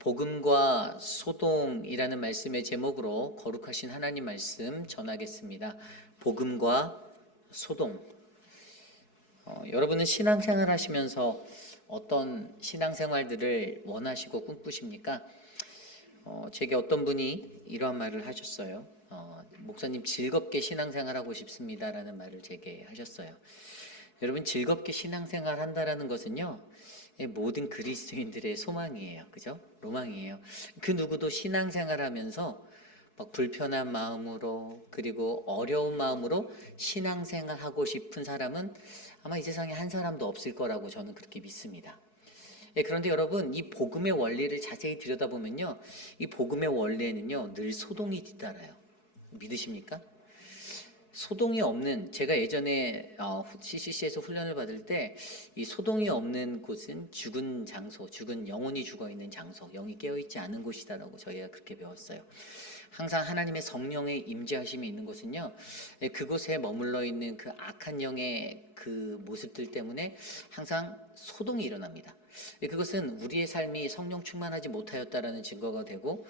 복음과 소동이라는 말씀의 제목으로 거룩하신 하나님 말씀 전하겠습니다. 복음과 소동. 여러분은 신앙생활 하시면서 어떤 신앙생활들을 원하시고 꿈꾸십니까? 제게 어떤 분이 이러한 말을 하셨어요. 목사님, 즐겁게 신앙생활 하고 싶습니다라는 말을 제게 하셨어요. 여러분, 즐겁게 신앙생활 한다라는 것은요, 모든 그리스도인들의 소망이에요. 그죠? 로망이에요. 그 누구도 신앙생활 하면서 막 불편한 마음으로, 그리고 어려운 마음으로 신앙생활 하고 싶은 사람은 아마 이 세상에 한 사람도 없을 거라고 저는 그렇게 믿습니다. 그런데 여러분, 이 복음의 원리를 자세히 들여다보면요, 이 복음의 원리에는요 늘 소동이 뒤따라요. 믿으십니까? 소동이 없는, 제가 예전에 CCC에서 훈련을 받을 때 이 소동이 없는 곳은 죽은 장소, 죽은 영혼이 죽어 있는 장소, 영이 깨어 있지 않은 곳이다라고 저희가 그렇게 배웠어요. 항상 하나님의 성령의 임재하심이 있는 곳은요, 그곳에 머물러 있는 그 악한 영의 그 모습들 때문에 항상 소동이 일어납니다. 그것은 우리의 삶이 성령 충만하지 못하였다라는 증거가 되고,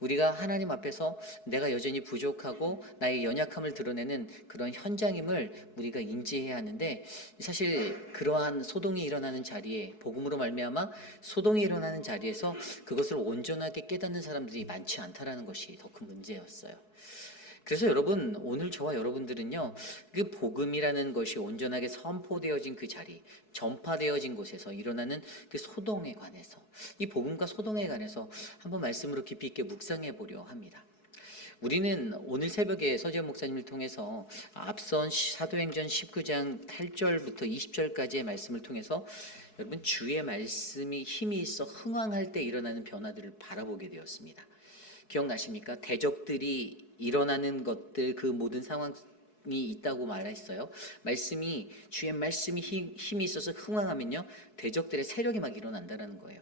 우리가 하나님 앞에서 내가 여전히 부족하고 나의 연약함을 드러내는 그런 현장임을 우리가 인지해야 하는데, 사실 그러한 소동이 일어나는 자리에, 복음으로 말미암아 소동이 일어나는 자리에서 그것을 온전하게 깨닫는 사람들이 많지 않다라는 것이 더 큰 문제였어요. 그래서 여러분, 오늘 저와 여러분들은요, 그 복음이라는 것이 온전하게 선포되어진 그 자리, 전파되어진 곳에서 일어나는 그 소동에 관해서, 이 복음과 소동에 관해서 한번 말씀으로 깊이 있게 묵상해 보려 합니다. 우리는 오늘 새벽에 서지현 목사님을 통해서 앞선 사도행전 19장 8절부터 20절까지의 말씀을 통해서 여러분, 주의 말씀이 힘이 있어 흥왕할 때 일어나는 변화들을 바라보게 되었습니다. 기억나십니까? 대적들이 일어나는 것들, 그 모든 상황이 있다고 말했어요. 주의 말씀이 힘이 있어서 흥왕하면요, 대적들의 세력이 막 일어난다는 거예요.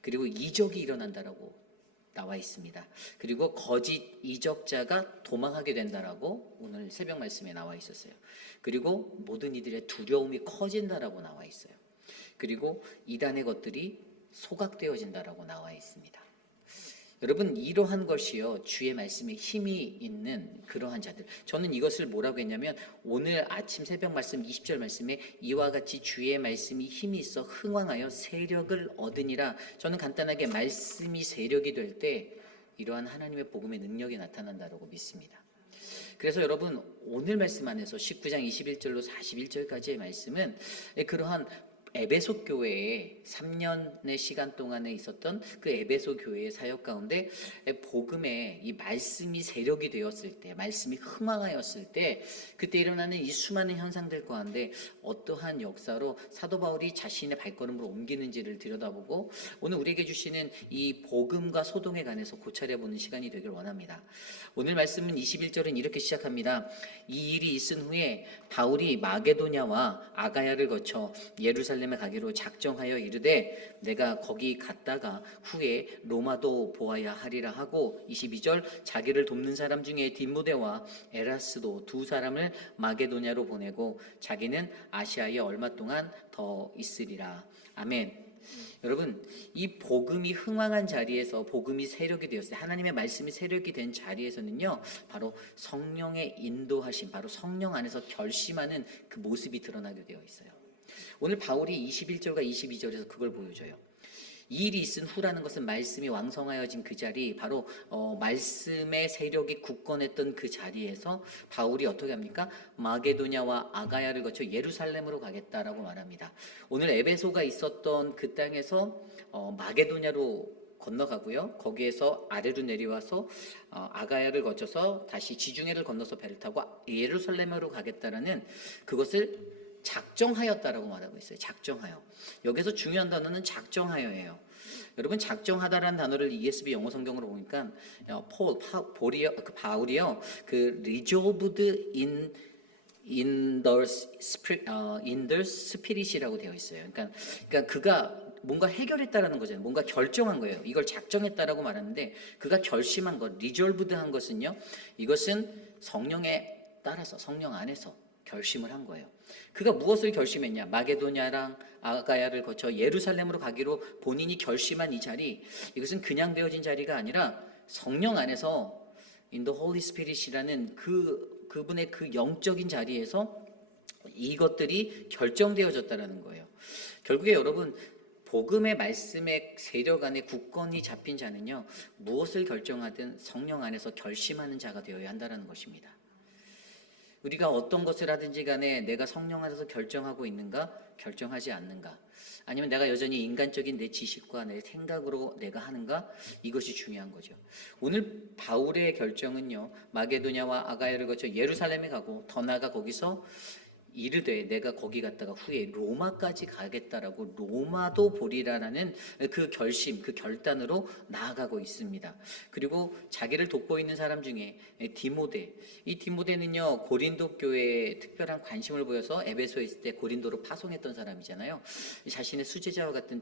그리고 이적이 일어난다라고 나와 있습니다. 그리고 거짓 이적자가 도망하게 된다라고 오늘 새벽 말씀에 나와 있었어요. 그리고 모든 이들의 두려움이 커진다라고 나와 있어요. 그리고 이단의 것들이 소각되어진다라고 나와 있습니다. 여러분, 이러한 것이요, 주의 말씀에 힘이 있는 그러한 자들. 저는 이것을 뭐라고 했냐면, 오늘 아침 새벽 말씀 20절 말씀에 이와 같이 주의 말씀이 힘이 있어 흥왕하여 세력을 얻으니라. 저는 간단하게 말씀이 세력이 될 때 이러한 하나님의 복음의 능력이 나타난다고 믿습니다. 그래서 여러분, 오늘 말씀 안에서 19장 21절로 41절까지의 말씀은 그러한 에베소 교회에 3년의 시간 동안에 있었던 그 에베소 교회의 사역 가운데 복음의 이 말씀이 세력이 되었을 때, 말씀이 흥왕하였을 때, 그때 일어나는 이 수많은 현상들 가운데 어떠한 역사로 사도 바울이 자신의 발걸음을 옮기는지를 들여다보고, 오늘 우리에게 주시는 이 복음과 소동에 관해서 고찰해보는 시간이 되길 원합니다. 오늘 말씀은 21절은 이렇게 시작합니다. 이 일이 있은 후에 바울이 마게도냐와 아가야를 거쳐 예루살렘에 가기로 작정하여 이르되 내가 거기 갔다가 후에 로마도 보아야 하리라 하고, 22절, 자기를 돕는 사람 중에 디모데와 에라스도 두 사람을 마게도냐로 보내고 자기는 아시아에 얼마 동안 더 있으리라. 아멘. 여러분, 이 복음이 흥왕한 자리에서, 복음이 세력이 되었을 때, 하나님의 말씀이 세력이 된 자리에서는요, 바로 성령의 인도하심, 바로 성령 안에서 결심하는 그 모습이 드러나게 되어 있어요. 오늘 바울이 21절과 22절에서 그걸 보여줘요. 이 일이 있은 후라는 것은 말씀이 왕성하여진 그 자리, 바로 말씀의 세력이 굳건했던 그 자리에서 바울이 어떻게 합니까? 마게도냐와 아가야를 거쳐 예루살렘으로 가겠다라고 말합니다. 오늘 에베소가 있었던 그 땅에서 마게도냐로 건너가고요, 거기에서 아래로 내려와서 아가야를 거쳐서 다시 지중해를 건너서 배를 타고 예루살렘으로 가겠다라는, 그것을 작정하였다라고 말하고 있어요. 작정하여. 여기서 중요한 단어는 작정하여예요. 여러분, 작정하다라는 단어를 ESV 영어 성경으로 보니까 바울이요, 그 resolved in the spirit이라고 되어 있어요. 그러니까 그가 뭔가 해결했다라는 거잖아요. 뭔가 결정한 거예요. 이걸 작정했다라고 말하는데, 그가 결심한 것, resolved한 것은요, 이것은 성령에 따라서, 성령 안에서 결심을 한 거예요. 그가 무엇을 결심했냐? 마게도냐랑 아가야를 거쳐 예루살렘으로 가기로 본인이 결심한 이 자리, 이것은 그냥 되어진 자리가 아니라 성령 안에서 in the Holy Spirit이라는 그분의 그 영적인 자리에서 이것들이 결정되어졌다라는 거예요. 결국에 여러분, 복음의 말씀의 세력 안에 굳건히 잡힌 자는요, 무엇을 결정하든 성령 안에서 결심하는 자가 되어야 한다는 것입니다. 우리가 어떤 것을 하든지 간에 내가 성령 안에서 결정하고 있는가, 결정하지 않는가, 아니면 내가 여전히 인간적인 내 지식과 내 생각으로 내가 하는가, 이것이 중요한 거죠. 오늘 바울의 결정은요, 마게도냐와 아가야를 거쳐 예루살렘에 가고 더 나아가 거기서 이르되 내가 거기 갔다가 후에 로마까지 가겠다라고 로마도 보리라라는 그 결심, 그 결단으로 나아가고 있습니다. 그리고 자기를 돕고 있는 사람 중에 디모데, 이 디모데는요 고린도 교회에 특별한 관심을 보여서 에베소에 있을 때 고린도로 파송했던 사람이잖아요. 자신의 수제자와 같은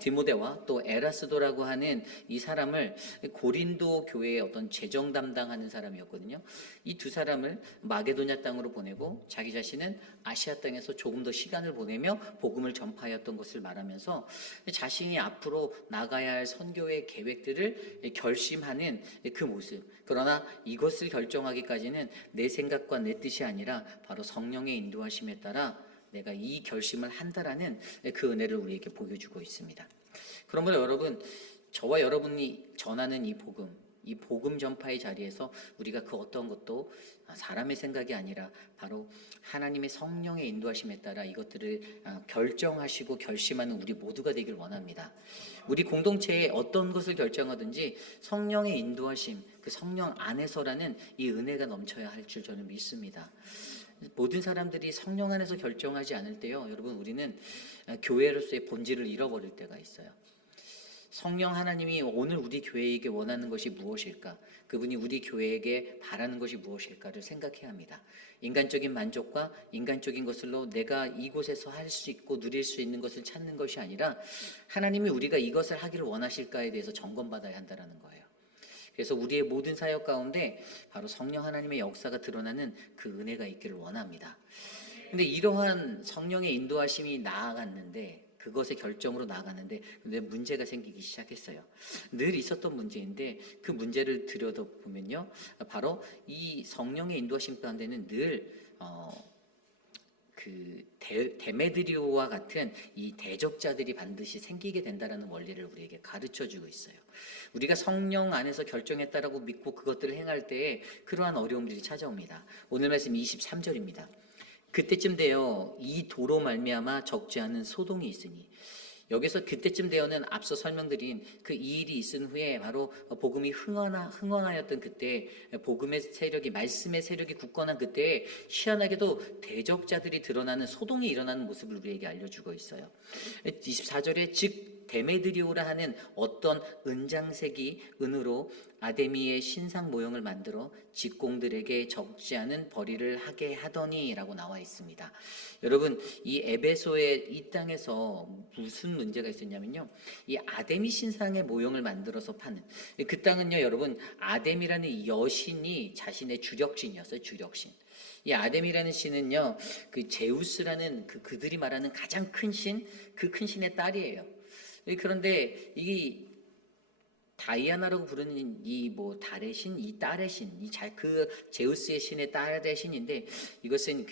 디모데와 또 에라스도라고 하는 이 사람을 고린도 교회의 어떤 재정 담당하는 사람이었거든요. 이 두 사람을 마게도냐 땅으로 보내고 자기 자신은 아시아 땅에서 조금 더 시간을 보내며 복음을 전파하였던 것을 말하면서 자신이 앞으로 나가야 할 선교의 계획들을 결심하는 그 모습. 그러나 이것을 결정하기까지는 내 생각과 내 뜻이 아니라 바로 성령의 인도하심에 따라 내가 이 결심을 한다라는 그 은혜를 우리에게 보여주고 있습니다. 그러므로 여러분, 저와 여러분이 전하는 이 복음 전파의 자리에서 우리가 그 어떤 것도 사람의 생각이 아니라 바로 하나님의 성령의 인도하심에 따라 이것들을 결정하시고 결심하는 우리 모두가 되길 원합니다. 우리 공동체에 어떤 것을 결정하든지 성령의 인도하심, 그 성령 안에서라는 이 은혜가 넘쳐야 할 줄 저는 믿습니다. 모든 사람들이 성령 안에서 결정하지 않을 때요, 여러분, 우리는 교회로서의 본질을 잃어버릴 때가 있어요. 성령 하나님이 오늘 우리 교회에게 원하는 것이 무엇일까? 그분이 우리 교회에게 바라는 것이 무엇일까를 생각해야 합니다. 인간적인 만족과 인간적인 것으로 내가 이곳에서 할 수 있고 누릴 수 있는 것을 찾는 것이 아니라 하나님이 우리가 이것을 하기를 원하실까에 대해서 점검받아야 한다는 거예요. 그래서 우리의 모든 사역 가운데 바로 성령 하나님의 역사가 드러나는 그 은혜가 있기를 원합니다. 근데 이러한 성령의 인도하심이 나아갔는데, 그것의 결정으로 나아갔는데, 근데 문제가 생기기 시작했어요. 늘 있었던 문제인데 그 문제를 들여다보면요, 바로 이 성령의 인도하심 가운데는 늘 데메드리오와 같은 이 대적자들이 반드시 생기게 된다라는 원리를 우리에게 가르쳐주고 있어요. 우리가 성령 안에서 결정했다라고 믿고 그것들을 행할 때에 그러한 어려움들이 찾아옵니다. 오늘 말씀 23절입니다. 그때쯤 되어 이 도로 말미암아 적지 않은 소동이 있으니, 여기서 그때쯤 되어는 앞서 설명드린 그 이 일이 있은 후에 바로 복음이 흥왕하였던 그때, 복음의 세력이, 말씀의 세력이 굳건한 그때에 희한하게도 대적자들이 드러나는, 소동이 일어나는 모습을 우리에게 알려주고 있어요. 24절에 즉 데메드리오라 하는 어떤 은장색이 은으로 아데미의 신상 모형을 만들어 직공들에게 적지 않은 벌이를 하게 하더니 라고 나와 있습니다. 여러분, 이 에베소의 이 땅에서 무슨 문제가 있었냐면요, 이 아데미 신상의 모형을 만들어서 파는 그 땅은요, 여러분, 아데미라는 여신이 자신의 주력신이었어요. 주력신. 이 아데미라는 신은요, 그 제우스라는 그들이 말하는 가장 큰 신, 그 큰 신의 딸이에요. 그런데 이 다이아나라고 부르는 이 달의 신, 이 딸의 신, 그 제우스의 신의 딸의 신인데, 이것은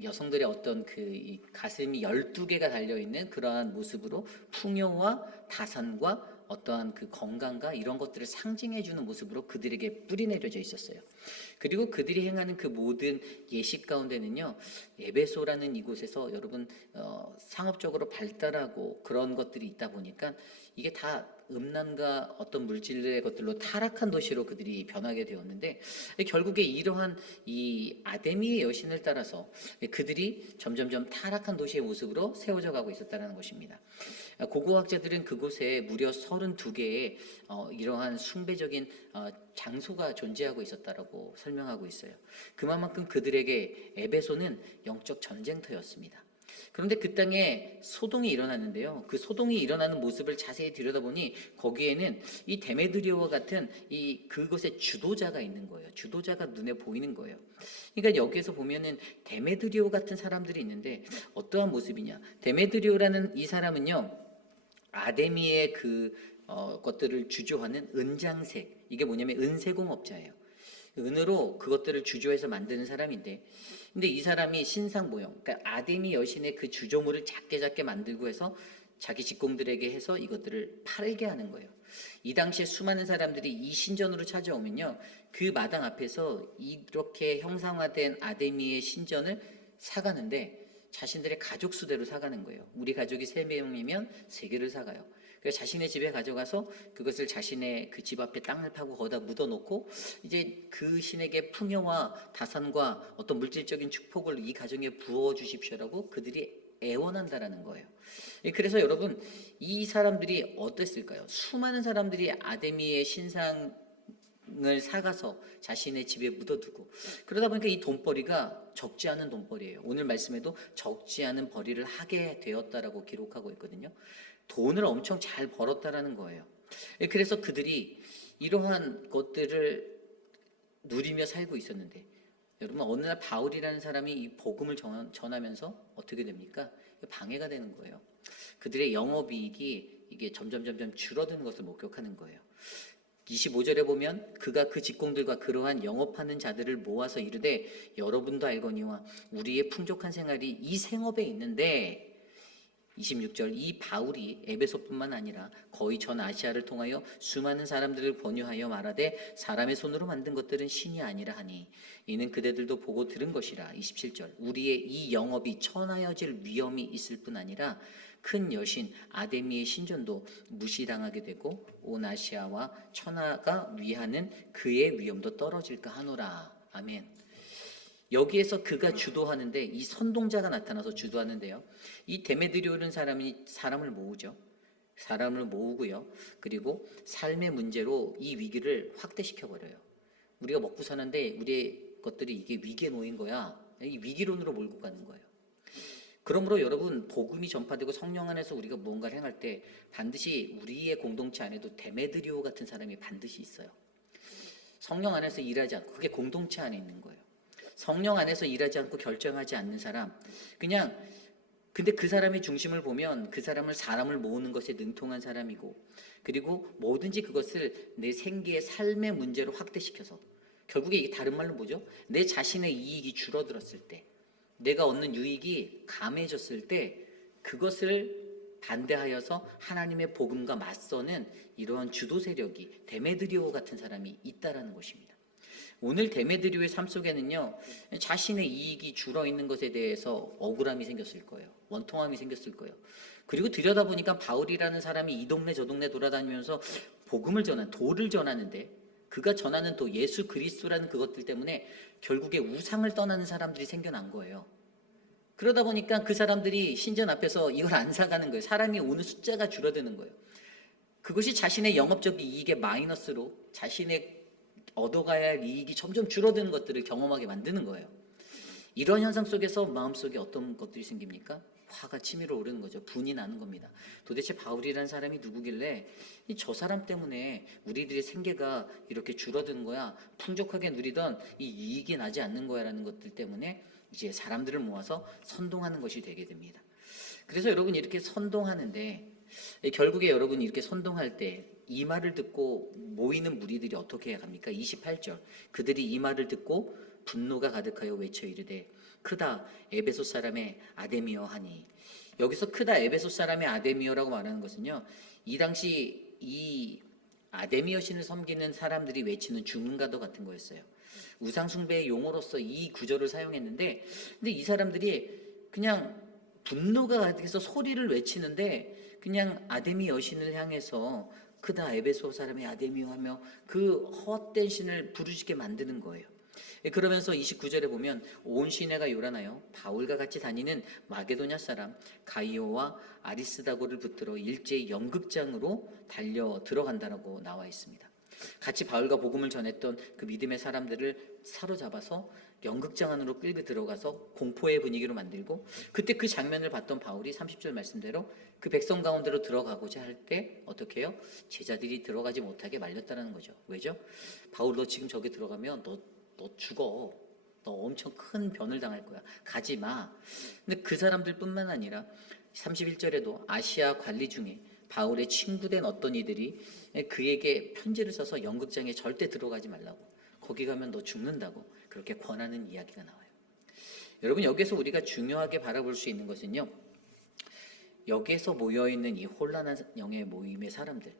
여성들의 어떤 이 가슴이 12개가 달려있는 그러한 모습으로 풍요와 다산과 어떠한 그 건강과 이런 것들을 상징해주는 모습으로 그들에게 뿌리내려져 있었어요. 그리고 그들이 행하는 그 모든 예식 가운데는요, 에베소라는 이곳에서 여러분 상업적으로 발달하고 그런 것들이 있다 보니까 이게 다 음란과 어떤 물질의 것들로 타락한 도시로 그들이 변하게 되었는데, 결국에 이러한 이 아데미의 여신을 따라서 그들이 점점점 타락한 도시의 모습으로 세워져 가고 있었다는 것입니다. 고고학자들은 그곳에 무려 32개의 이러한 숭배적인 장소가 존재하고 있었다라고 설명하고 있어요. 그만큼 그들에게 에베소는 영적 전쟁터였습니다. 그런데 그 땅에 소동이 일어났는데요. 그 소동이 일어나는 모습을 자세히 들여다보니 거기에는 이 데메드리오와 같은 이 그것의 주도자가 있는 거예요. 주도자가 눈에 보이는 거예요. 그러니까 여기에서 보면은 데메드리오 같은 사람들이 있는데 어떠한 모습이냐? 데메드리오라는 이 사람은요. 아데미의 것들을 주조하는 은장색, 이게 뭐냐면 은세공업자예요. 은으로 그것들을 주조해서 만드는 사람인데, 근데 이 사람이 신상 모형, 그러니까 아데미 여신의 그 주조물을 작게 만들고 해서 자기 직공들에게 해서 이것들을 팔게 하는 거예요. 이 당시에 수많은 사람들이 이 신전으로 찾아오면요, 그 마당 앞에서 이렇게 형상화된 아데미의 신전을 사가는데 자신들의 가족 수대로 사가는 거예요. 우리 가족이 3명이면 3개를 사가요. 그래서 자신의 집에 가져가서 그것을 자신의 그 집 앞에 땅을 파고 거기다 묻어놓고 이제 그 신에게 풍요와 다산과 어떤 물질적인 축복을 이 가정에 부어 주십시오라고 그들이 애원한다라는 거예요. 그래서 여러분, 이 사람들이 어땠을까요? 수많은 사람들이 아데미의 신상을 사가서 자신의 집에 묻어두고, 그러다 보니까 이 돈벌이가 적지 않은 돈벌이에요. 오늘 말씀에도 적지 않은 벌이를 하게 되었다라고 기록하고 있거든요. 돈을 엄청 잘 벌었다라는 거예요. 그래서 그들이 이러한 것들을 누리며 살고 있었는데, 여러분, 어느 날 바울이라는 사람이 이 복음을 전하면서 어떻게 됩니까? 방해가 되는 거예요. 그들의 영업이익이 이게 점점 줄어드는 것을 목격하는 거예요. 25절에 보면 그가 그 직공들과 그러한 영업하는 자들을 모아서 이르되 여러분도 알거니와 우리의 풍족한 생활이 이 생업에 있는데, 26절, 이 바울이 에베소뿐만 아니라 거의 전 아시아를 통하여 수많은 사람들을 권유하여 말하되 사람의 손으로 만든 것들은 신이 아니라 하니 이는 그대들도 보고 들은 것이라. 27절, 우리의 이 영업이 천하여질 위험이 있을 뿐 아니라 큰 여신 아데미의 신전도 무시당하게 되고 온 아시아와 천하가 위하는 그의 위험도 떨어질까 하노라. 아멘. 여기에서 그가 주도하는데, 이 선동자가 나타나서 주도하는데요, 이 데메드리오는 사람이 사람을 모으죠. 사람을 모으고요, 그리고 삶의 문제로 이 위기를 확대시켜 버려요. 우리가 먹고 사는데 우리의 것들이 이게 위기에 놓인 거야. 이 위기론으로 몰고 가는 거예요. 그러므로 여러분, 복음이 전파되고 성령 안에서 우리가 무언가를 행할 때 반드시 우리의 공동체 안에도 데메드리오 같은 사람이 반드시 있어요. 성령 안에서 일하지 않고, 그게 공동체 안에 있는 거예요. 성령 안에서 일하지 않고 결정하지 않는 사람, 근데 그 사람의 중심을 보면 그 사람을 사람을 모으는 것에 능통한 사람이고, 그리고 뭐든지 그것을 내 생계의 삶의 문제로 확대시켜서, 결국에 이게 다른 말로 뭐죠? 내 자신의 이익이 줄어들었을 때, 내가 얻는 유익이 감해졌을 때 그것을 반대하여서 하나님의 복음과 맞서는 이러한 주도 세력이 데메드리오 같은 사람이 있다라는 것입니다. 오늘 데메드리오의 삶 속에는요, 자신의 이익이 줄어 있는 것에 대해서 억울함이 생겼을 거예요. 원통함이 생겼을 거예요. 그리고 들여다보니까 바울이라는 사람이 이 동네 저 동네 돌아다니면서 복음을 도를 전하는데, 그가 전하는 도, 예수 그리스도라는 그것들 때문에 결국에 우상을 떠나는 사람들이 생겨난 거예요. 그러다 보니까 그 사람들이 신전 앞에서 이걸 안 사가는 거예요. 사람이 오는 숫자가 줄어드는 거예요. 그것이 자신의 영업적 이익의 마이너스로 자신의 얻어가야 할 이익이 점점 줄어드는 것들을 경험하게 만드는 거예요. 이런 현상 속에서 마음속에 어떤 것들이 생깁니까? 화가 치밀어 오르는 거죠. 분이 나는 겁니다. 도대체 바울이라는 사람이 누구길래 저 사람 때문에 우리들의 생계가 이렇게 줄어드는 거야, 풍족하게 누리던 이 이익이 나지 않는 거야 라는 것들 때문에 이제 사람들을 모아서 선동하는 것이 되게 됩니다. 그래서 여러분, 이렇게 선동하는데, 결국에 여러분이 이렇게 선동할 때 이 말을 듣고 모이는 무리들이 어떻게 합니까? 28절, 그들이 이 말을 듣고 분노가 가득하여 외쳐 이르되 크다 에베소 사람의 아데미어 하니. 여기서 크다 에베소 사람의 아데미어라고 말하는 것은요, 이 당시 이 아데미어 신을 섬기는 사람들이 외치는 주문가도 같은 거였어요. 우상 숭배의 용어로서 이 구절을 사용했는데, 근데 이 사람들이 그냥 분노가 가득해서 소리를 외치는데 그냥 아데미 여신을 향해서 크다 에베소 사람의 아데미오 하며 그 헛된 신을 부르짖게 만드는 거예요. 그러면서 29절에 보면 온 시내가 요란하여 바울과 같이 다니는 마게도냐 사람 가이오와 아리스다고를 붙들어 일제히 연극장으로 달려 들어간다라고 나와 있습니다. 같이 바울과 복음을 전했던 그 믿음의 사람들을 사로잡아서 연극장 안으로 끌고 들어가서 공포의 분위기로 만들고, 그때 그 장면을 봤던 바울이 30절 말씀대로 그 백성 가운데로 들어가고자 할 때 어떻게 해요? 제자들이 들어가지 못하게 말렸다는 거죠. 왜죠? 바울, 너 지금 저기 들어가면 너 죽어. 너 엄청 큰 변을 당할 거야. 가지 마. 근데 그 사람들뿐만 아니라 31절에도 아시아 관리 중에 바울의 친구된 어떤 이들이 그에게 편지를 써서 연극장에 절대 들어가지 말라고, 거기 가면 너 죽는다고 그렇게 권하는 이야기가 나와요. 여러분, 여기서 우리가 중요하게 바라볼 수 있는 것은요, 여기에서 모여있는 이 혼란한 영의 모임의 사람들,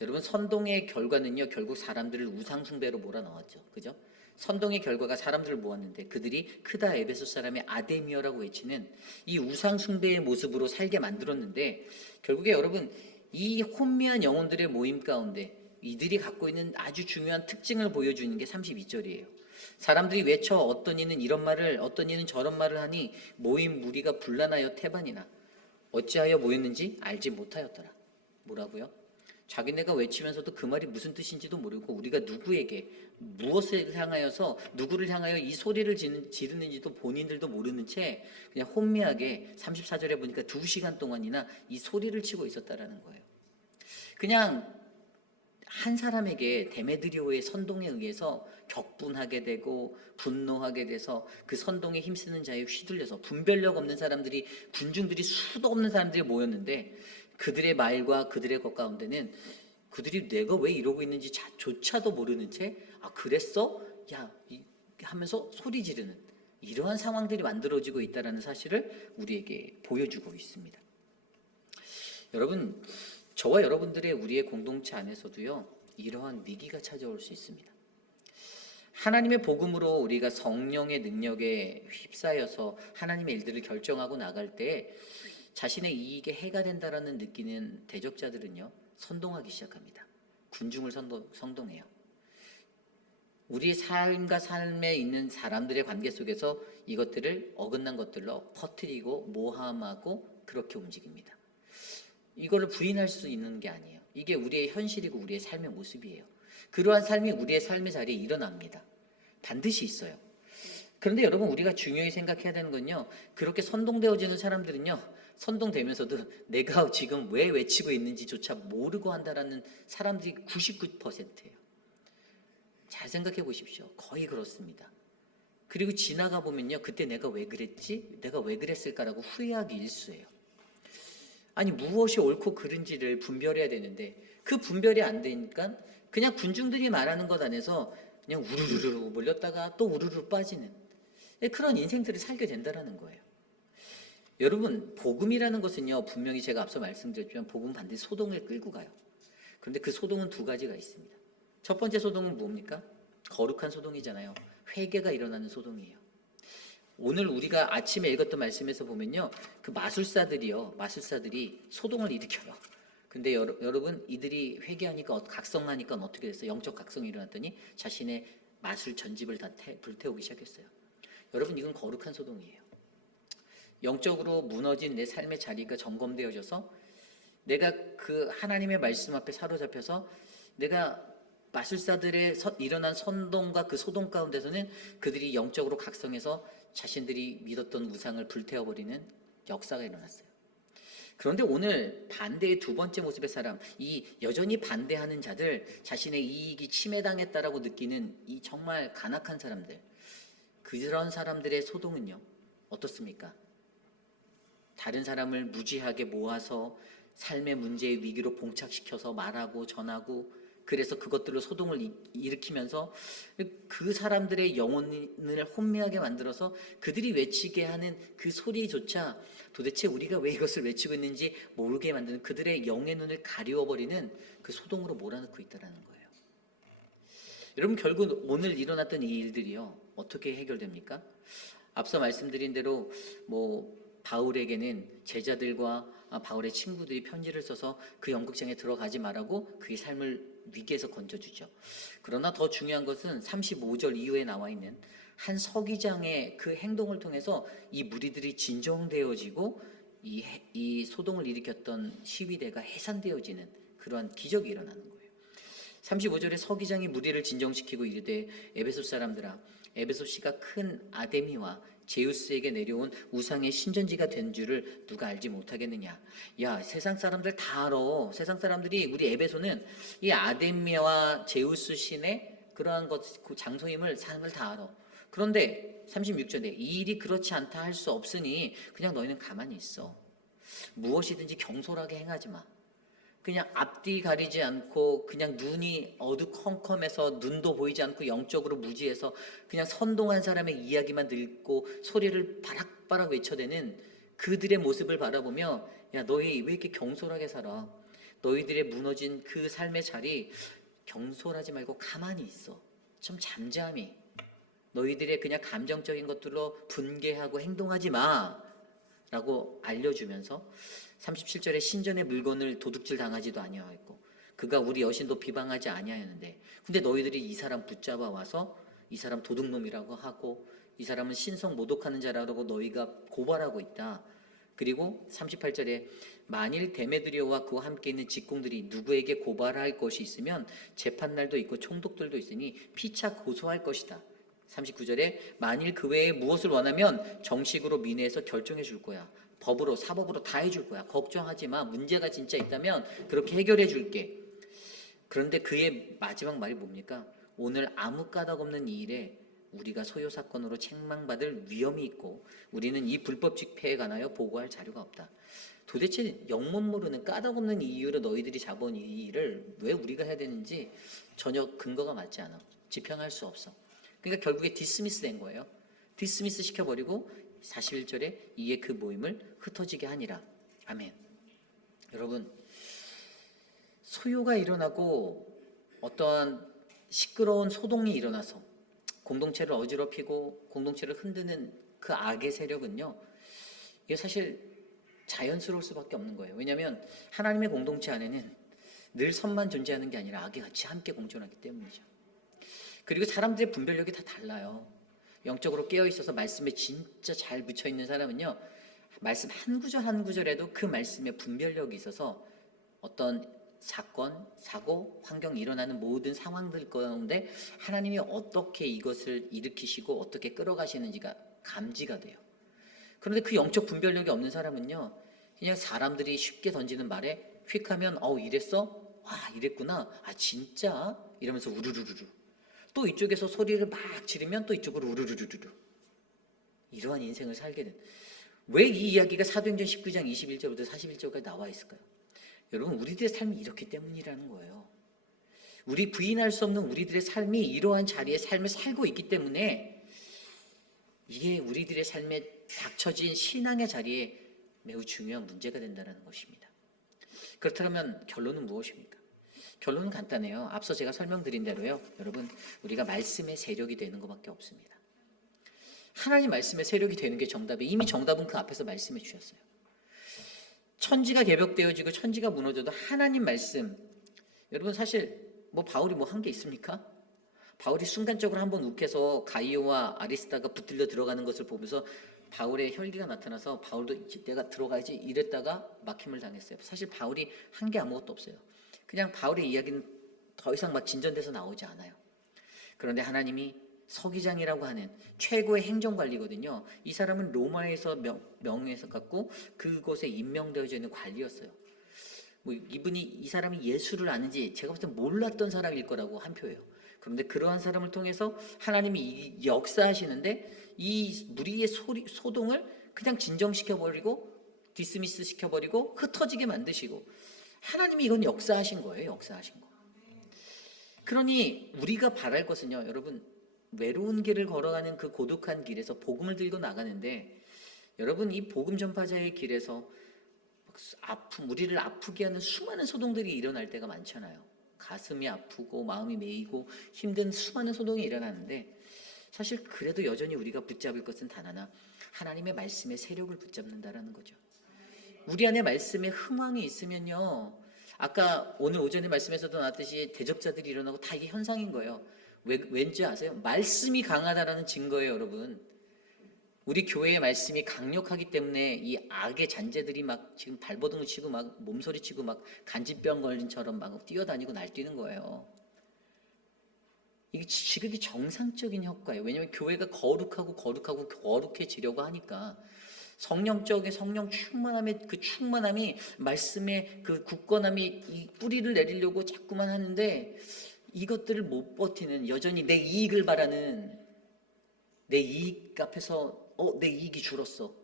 여러분, 선동의 결과는요 결국 사람들을 우상숭배로 몰아넣었죠. 그죠? 선동의 결과가 사람들을 모았는데 그들이 크다 에베소 사람의 아데미어라고 외치는 이 우상숭배의 모습으로 살게 만들었는데, 결국에 여러분, 이 혼미한 영혼들의 모임 가운데 이들이 갖고 있는 아주 중요한 특징을 보여주는 게 32절이에요. 사람들이 외쳐 어떤 이는 이런 말을 어떤 이는 저런 말을 하니 모임 무리가 분란하여 태반이나 어찌하여 모였는지 알지 못하였더라. 뭐라고요? 자기네가 외치면서도 그 말이 무슨 뜻인지도 모르고, 우리가 누구에게 무엇을 향하여서 누구를 향하여 이 소리를 지르는지도 본인들도 모르는 채 그냥 혼미하게 34절에 보니까 2시간 동안이나 이 소리를 치고 있었다라는 거예요. 그냥 한 사람에게 데메드리오의 선동에 의해서 격분하게 되고 분노하게 돼서 그 선동에 힘쓰는 자에 휘둘려서 분별력 없는 사람들이, 군중들이 수도 없는 사람들이 모였는데, 그들의 말과 그들의 것 가운데는 그들이 내가 왜 이러고 있는지 조차도 모르는 채 그랬어? 야 하면서 소리 지르는 이러한 상황들이 만들어지고 있다는 사실을 우리에게 보여주고 있습니다. 여러분, 저와 여러분들의 우리의 공동체 안에서도요 이러한 위기가 찾아올 수 있습니다. 하나님의 복음으로 우리가 성령의 능력에 휩싸여서 하나님의 일들을 결정하고 나갈 때 자신의 이익에 해가 된다라는 느끼는 대적자들은요 선동하기 시작합니다. 군중을 선동해요. 우리의 삶과 삶에 있는 사람들의 관계 속에서 이것들을 어긋난 것들로 퍼뜨리고 모함하고 그렇게 움직입니다. 이거를 부인할 수 있는 게 아니에요. 이게 우리의 현실이고 우리의 삶의 모습이에요. 그러한 삶이 우리의 삶의 자리에 일어납니다. 반드시 있어요. 그런데 여러분, 우리가 중요히 생각해야 되는 건요, 그렇게 선동되어지는 사람들은요 선동되면서도 내가 지금 왜 외치고 있는지조차 모르고 한다라는 사람들이 99%예요. 잘 생각해 보십시오. 거의 그렇습니다. 그리고 지나가 보면요, 그때 내가 왜 그랬지? 내가 왜 그랬을까라고 후회하기 일쑤예요. 아니, 무엇이 옳고 그른지를 분별해야 되는데 그 분별이 안 되니까 그냥 군중들이 말하는 것 안에서 그냥 우르르르 몰렸다가 또 우르르 빠지는 그런 인생들을 살게 된다는 거예요. 여러분, 복음이라는 것은요 분명히 제가 앞서 말씀드렸지만 복음은 반드시 소동을 끌고 가요. 그런데 그 소동은 2가지가 있습니다. 첫 번째 소동은 뭡니까? 거룩한 소동이잖아요. 회개가 일어나는 소동이에요. 오늘 우리가 아침에 읽었던 말씀에서 보면요, 그 마술사들이 소동을 일으켜요. 근데 여러분, 이들이 회개하니까 각성하니까 어떻게 됐어요? 영적 각성이 일어났더니 자신의 마술 전집을 다 불태우기 시작했어요. 여러분, 이건 거룩한 소동이에요. 영적으로 무너진 내 삶의 자리가 점검되어져서 내가 그 하나님의 말씀 앞에 사로잡혀서 내가 마술사들의 일어난 선동과 그 소동 가운데서는 그들이 영적으로 각성해서 자신들이 믿었던 우상을 불태워버리는 역사가 일어났어요. 그런데 오늘 반대의 2번째 모습의 사람, 이 여전히 반대하는 자들, 자신의 이익이 침해당했다라고 느끼는 이 정말 간악한 사람들, 그런 사람들의 소동은요 어떻습니까? 다른 사람을 무지하게 모아서 삶의 문제의 위기로 봉착시켜서 말하고 전하고, 그래서 그것들로 소동을 일으키면서 그 사람들의 영혼을 혼미하게 만들어서 그들이 외치게 하는 그 소리조차 도대체 우리가 왜 이것을 외치고 있는지 모르게 만드는, 그들의 영의 눈을 가리워버리는 그 소동으로 몰아넣고 있다는 거예요. 여러분, 결국 오늘 일어났던 이 일들이요 어떻게 해결됩니까? 앞서 말씀드린 대로 바울에게는 제자들과 바울의 친구들이 편지를 써서 그 연극장에 들어가지 말라고 그의 삶을 위기에서 건져주죠. 그러나 더 중요한 것은 35절 이후에 나와 있는 한 서기장의 그 행동을 통해서 이 무리들이 진정되어지고 이 소동을 일으켰던 시위대가 해산되어지는 그러한 기적이 일어나는 거예요. 35절에 서기장이 무리를 진정시키고 이르되 에베소 사람들아, 에베소시가 큰 아데미와 제우스에게 내려온 우상의 신전지가 된 줄을 누가 알지 못하겠느냐. 야, 세상 사람들 다 알아. 세상 사람들이 우리 에베소는 이 아데미와 제우스 신의 그러한 그 장소임을 사람들 다 알아. 그런데 36절에 이 일이 그렇지 않다 할 수 없으니 그냥 너희는 가만히 있어. 무엇이든지 경솔하게 행하지 마. 그냥 앞뒤 가리지 않고 그냥 눈이 어두컴컴해서 눈도 보이지 않고 영적으로 무지해서 그냥 선동한 사람의 이야기만 듣고 소리를 바락바락 외쳐대는 그들의 모습을 바라보며 야, 너희 왜 이렇게 경솔하게 살아? 너희들의 무너진 그 삶의 자리 경솔하지 말고 가만히 있어. 좀 잠잠히. 너희들의 그냥 감정적인 것들로 분개하고 행동하지 마. 라고 알려주면서 37절에 신전의 물건을 도둑질 당하지도 아니하였고 그가 우리 여신도 비방하지 아니하였는데 근데 너희들이 이 사람 붙잡아 와서 이 사람 도둑놈이라고 하고 이 사람은 신성 모독하는 자라고 너희가 고발하고 있다. 그리고 38절에 만일 데메드리오와 그와 함께 있는 직공들이 누구에게 고발할 것이 있으면 재판날도 있고 총독들도 있으니 피차 고소할 것이다. 39절에 만일 그 외에 무엇을 원하면 정식으로 민회에서 결정해 줄 거야. 법으로 사법으로 다 해줄 거야. 걱정하지 마. 문제가 진짜 있다면 그렇게 해결해 줄게. 그런데 그의 마지막 말이 뭡니까? 오늘 아무 까닭 없는 이 일에 우리가 소요 사건으로 책망받을 위험이 있고 우리는 이 불법 집회에 관하여 보고할 자료가 없다. 도대체 영문 모르는 까닭 없는 이유로 너희들이 잡아온 이 일을 왜 우리가 해야 되는지 전혀 근거가 맞지 않아. 지평할 수 없어. 그러니까 결국에 디스미스 된 거예요. 디스미스 시켜버리고 41절에 이에 그 모임을 흩어지게 하니라. 아멘. 여러분, 소요가 일어나고 어떠한 시끄러운 소동이 일어나서 공동체를 어지럽히고 공동체를 흔드는 그 악의 세력은요, 이게 사실 자연스러울 수밖에 없는 거예요. 왜냐하면 하나님의 공동체 안에는 늘 선만 존재하는 게 아니라 악이 같이 함께 공존하기 때문이죠. 그리고 사람들의 분별력이 다 달라요. 영적으로 깨어있어서 말씀에 진짜 잘 묻혀있는 사람은요, 말씀 한 구절 한 구절에도 그 말씀에 분별력이 있어서 어떤 사건, 사고, 환경이 일어나는 모든 상황들 가운데 하나님이 어떻게 이것을 일으키시고 어떻게 끌어가시는지가 감지가 돼요. 그런데 그 영적 분별력이 없는 사람은요, 그냥 사람들이 쉽게 던지는 말에 휙 하면 이랬어? 와, 이랬구나. 아, 진짜? 이러면서 우르르르르. 또 이쪽에서 소리를 막 지르면 또 이쪽으로 우르르르르. 이러한 인생을 살게 된. 왜 이 이야기가 사도행전 19장 21절부터 41절까지 나와 있을까요? 여러분, 우리들의 삶이 이렇기 때문이라는 거예요. 우리 부인할 수 없는 우리들의 삶이 이러한 자리에 삶을 살고 있기 때문에 이게 우리들의 삶에 닥쳐진 신앙의 자리에 매우 중요한 문제가 된다는 것입니다. 그렇다면 결론은 무엇입니까? 결론은 간단해요. 앞서 제가 설명드린 대로요. 여러분, 우리가 말씀의 세력이 되는 것밖에 없습니다. 하나님 말씀의 세력이 되는 게 정답이에요. 이미 정답은 그 앞에서 말씀해 주셨어요. 천지가 개벽되어지고 천지가 무너져도 하나님 말씀. 여러분, 사실 바울이 한 게 있습니까? 바울이 순간적으로 한번 욱해서 가이오와 아리스다가 붙들려 들어가는 것을 보면서 바울의 혈기가 나타나서 바울도 내가 들어가야지 이랬다가 막힘을 당했어요. 사실 바울이 한 게 아무것도 없어요. 그냥 바울의 이야기는 더 이상 막 진전돼서 나오지 않아요. 그런데 하나님이 서기장이라고 하는 최고의 행정관리거든요. 이 사람은 로마에서 명예에서 갖고 그곳에 임명되어져 있는 관리였어요. 이 사람이 예수를 아는지 제가 봤을 때 몰랐던 사람일 거라고 한 표예요. 그런데 그러한 사람을 통해서 하나님이 역사하시는데 이 무리의 소동을 그냥 진정시켜버리고 디스미스 시켜버리고 흩어지게 만드시고 하나님이 이건 역사하신 거예요. 역사하신 거. 그러니 우리가 바랄 것은요. 여러분, 외로운 길을 걸어가는 그 고독한 길에서 복음을 들고 나가는데 여러분, 이 복음 전파자의 길에서 우리를 아프게 하는 수많은 소동들이 일어날 때가 많잖아요. 가슴이 아프고 마음이 메이고 힘든 수많은 소동이 일어나는데 사실 그래도 여전히 우리가 붙잡을 것은 단 하나, 하나님의 말씀의 세력을 붙잡는다라는 거죠. 우리 안에 말씀에 흥황이 있으면요, 아까 오늘 오전에 말씀에서도 나왔듯이 대적자들이 일어나고 다 이게 현상인 거예요. 왠지 아세요? 말씀이 강하다라는 증거예요, 여러분. 우리 교회의 말씀이 강력하기 때문에 이 악의 잔재들이 막 지금 발버둥을 치고 막 몸소리 치고 막 간질병 걸린처럼 막 뛰어다니고 날뛰는 거예요. 이게 지극히 정상적인 효과예요. 왜냐하면 교회가 거룩해지려고 하니까 성령적인 성령 충만함의 그 충만함이 말씀의 그 굳건함이 이 뿌리를 내리려고 자꾸만 하는데 이것들을 못 버티는 여전히 내 이익을 바라는 내 이익 앞에서 내 이익이 줄었어.